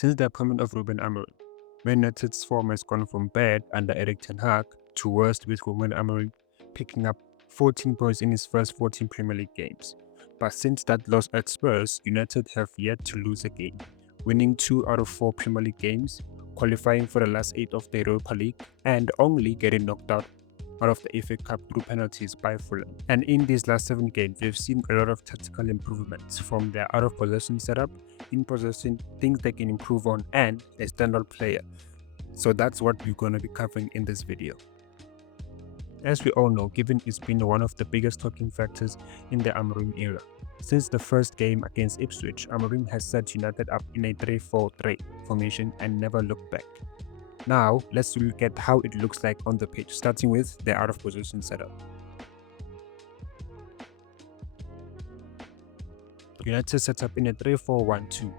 Since the appointment of Ruben Amorim, Man United's form has gone from bad under Erik ten Hag to worst, with Ruben Amorim picking up 14 points in his first 14 Premier League games. But since that loss at Spurs, United have yet to lose a game, winning 2 out of 4 Premier League games, qualifying for the last 8 of the Europa League, and only getting knocked out of the FA Cup through penalties by Fulham. And in these last 7 games, we've seen a lot of tactical improvements, from their out of possession setup, in possession, things they can improve on, and a standout player. So that's what we're going to be covering in this video. As we all know, given it's been one of the biggest talking factors in the Amorim era. Since the first game against Ipswich, Amorim has set United up in a 3-4-3 formation and never looked back. Now, let's look at how it looks like on the pitch, starting with the out of position setup. United set up in a 3-4-1-2,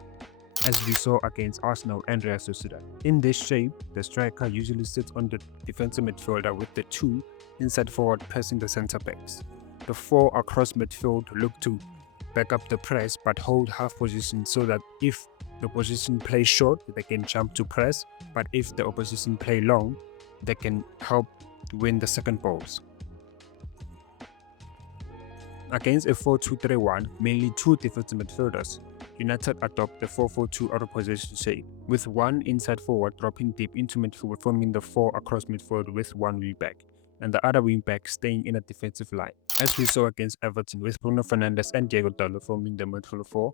as we saw against Arsenal and Real Sociedad. In this shape, the striker usually sits on the defensive midfielder, with the 2 inside forward pressing the centre backs. The 4 across midfield look to back up the press but hold half position, so that if the opposition play short, they can jump to press, but if the opposition play long, they can help win the second balls. Against a 4-2-3-1, mainly 2 defensive midfielders, United adopt the 4-4-2 out of position shape, with 1 inside forward dropping deep into midfield, forming the 4 across midfield with 1 wing back, and the other wing back staying in a defensive line, as we saw against Everton, with Bruno Fernandes and Diego Dalot forming the midfield 4,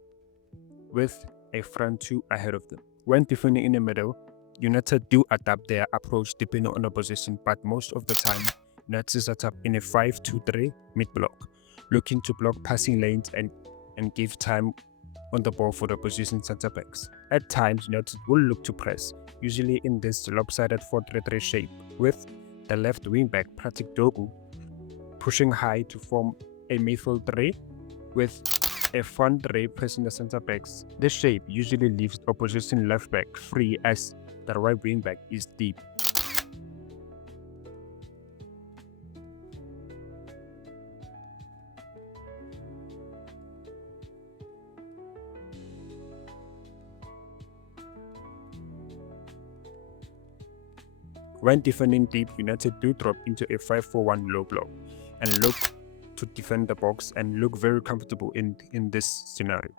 with a front 2 ahead of them. When defending in the middle, United do adapt their approach depending on the position, but most of the time, United set up in a 5-2-3 mid-block, looking to block passing lanes and give time on the ball for the opposition centre backs. At times, United will look to press, usually in this lopsided 4-3-3 shape, with the left wing back Pratik Dogu pushing high to form a midfield 3, with a front 3 pressing the centre backs. This shape usually leaves opposition left back free, as the right wing back is deep. When defending deep, United do drop into a 5-4-1 low block and look to defend the box and look very comfortable in this scenario.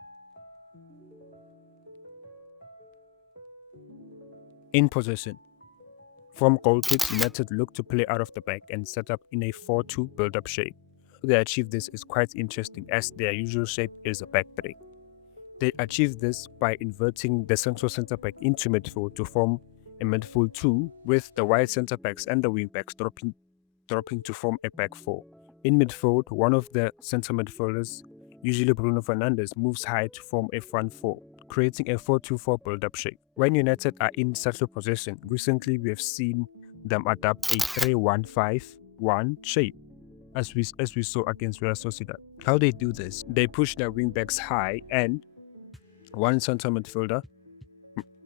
In possession, from goal kicks, United look to play out of the back and set up in a 4-2 build-up shape. How they achieve this is quite interesting, as their usual shape is a back 3. They achieve this by inverting the central centre back into midfield to form a midfield 2, with the wide centre backs and the wing backs dropping to form a back 4. In midfield, one of the centre midfielders, usually Bruno Fernandes, moves high to form a front 4, creating a 4-2-4 build-up shape. When United are in such a position, recently we have seen them adapt a 3-1-5-1 shape, as we saw against Real Sociedad. How they do this? They push their wing backs high, and one centre midfielder,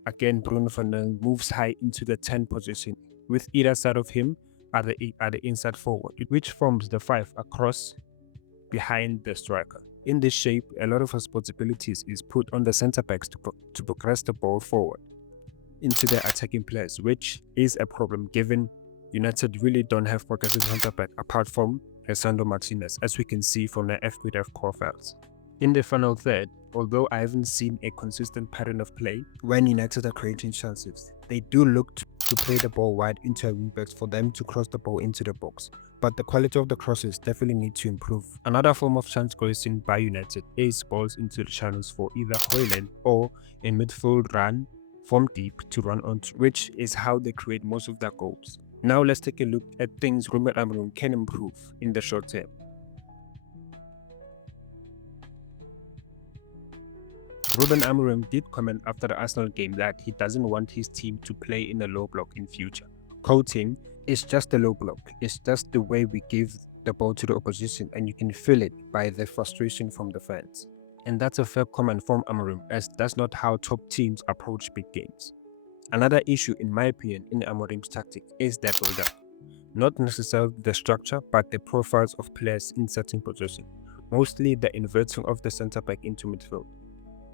again Bruno Fernandes, moves high into the 10 position, with either side of him are the inside forward, which forms the 5 across behind the striker. In this shape, a lot of responsibilities is put on the centre backs to progress the ball forward into their attacking players, which is a problem given United really don't have progressive centre back apart from Lisandro Martinez, as we can see from the FPDF profiles. In the final third, although I haven't seen a consistent pattern of play when United are creating chances, they do look to play the ball wide into a wingbacks for them to cross the ball into the box, but the quality of the crosses definitely need to improve. Another form of chance creation by United is balls into the channels for either Højlund or a midfield run from deep to run onto, which is how they create most of their goals. Now let's take a look at things Ruben Amorim can improve in the short term. Ruben Amorim did comment after the Arsenal game that he doesn't want his team to play in a low block in future. Quoting, "It's just a low block. It's just the way we give the ball to the opposition, and you can feel it by the frustration from the fans." And that's a fair comment from Amorim, as that's not how top teams approach big games. Another issue, in my opinion, in Amorim's tactic is their build-up. Not necessarily the structure, but the profiles of players in certain positions, mostly the inverting of the centre back into midfield.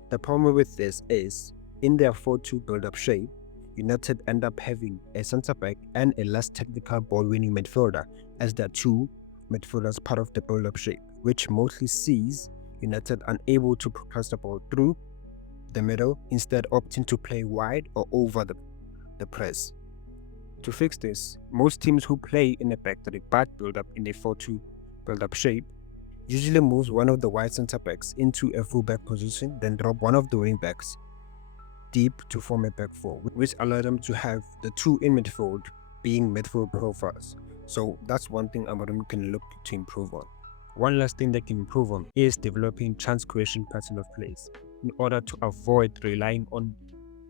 The problem with this is In their 4-2 build-up shape, United end up having a centre-back and a less technical ball-winning midfielder as their two midfielders part of the build-up shape, which mostly sees United unable to progress the ball through the middle, instead opting to play wide or over the press. To fix this, most teams who play in a back three but build up in a 4-2 build-up shape usually moves one of the wide centre-backs into a full-back position, then drop one of the wing-backs deep to form a back four, which allow them to have the two in midfield being midfield profiles. So that's one thing Amorim can look to improve on. One last thing they can improve on is developing chance creation pattern of plays in order to avoid relying on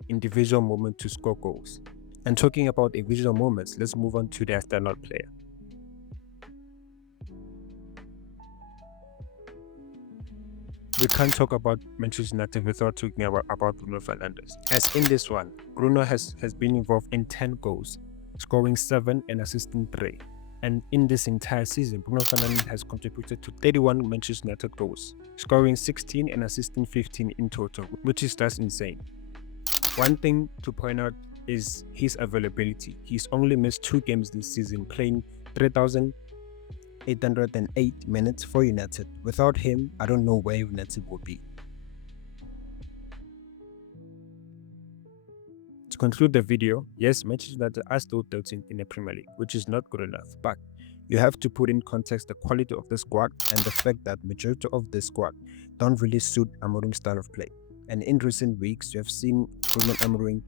individual moment to score goals. And talking about individual moments, let's move on to their standout player. We can't talk about Manchester United without talking about Bruno Fernandes. As in this one, Bruno has been involved in 10 goals, scoring 7 and assisting 3. And in this entire season, Bruno Fernandes has contributed to 31 Manchester United goals, scoring 16 and assisting 15 in total, which is just insane. One thing to point out is his availability. He's only missed 2 games this season, playing 3,808 minutes for United. Without him, I don't know where United would be. To conclude the video, yes, Manchester United are still 13th in the Premier League, which is not good enough, but you have to put in context the quality of the squad and the fact that majority of the squad don't really suit Amorim's style of play. And in recent weeks, you have seen Ruben Amorim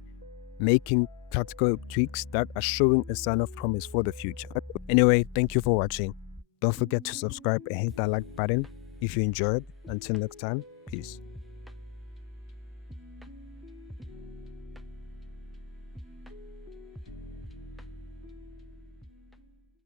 making tactical tweaks that are showing a sign of promise for the future. Anyway, thank you for watching. Don't forget to subscribe and hit that like button if you enjoyed. Until next time, peace.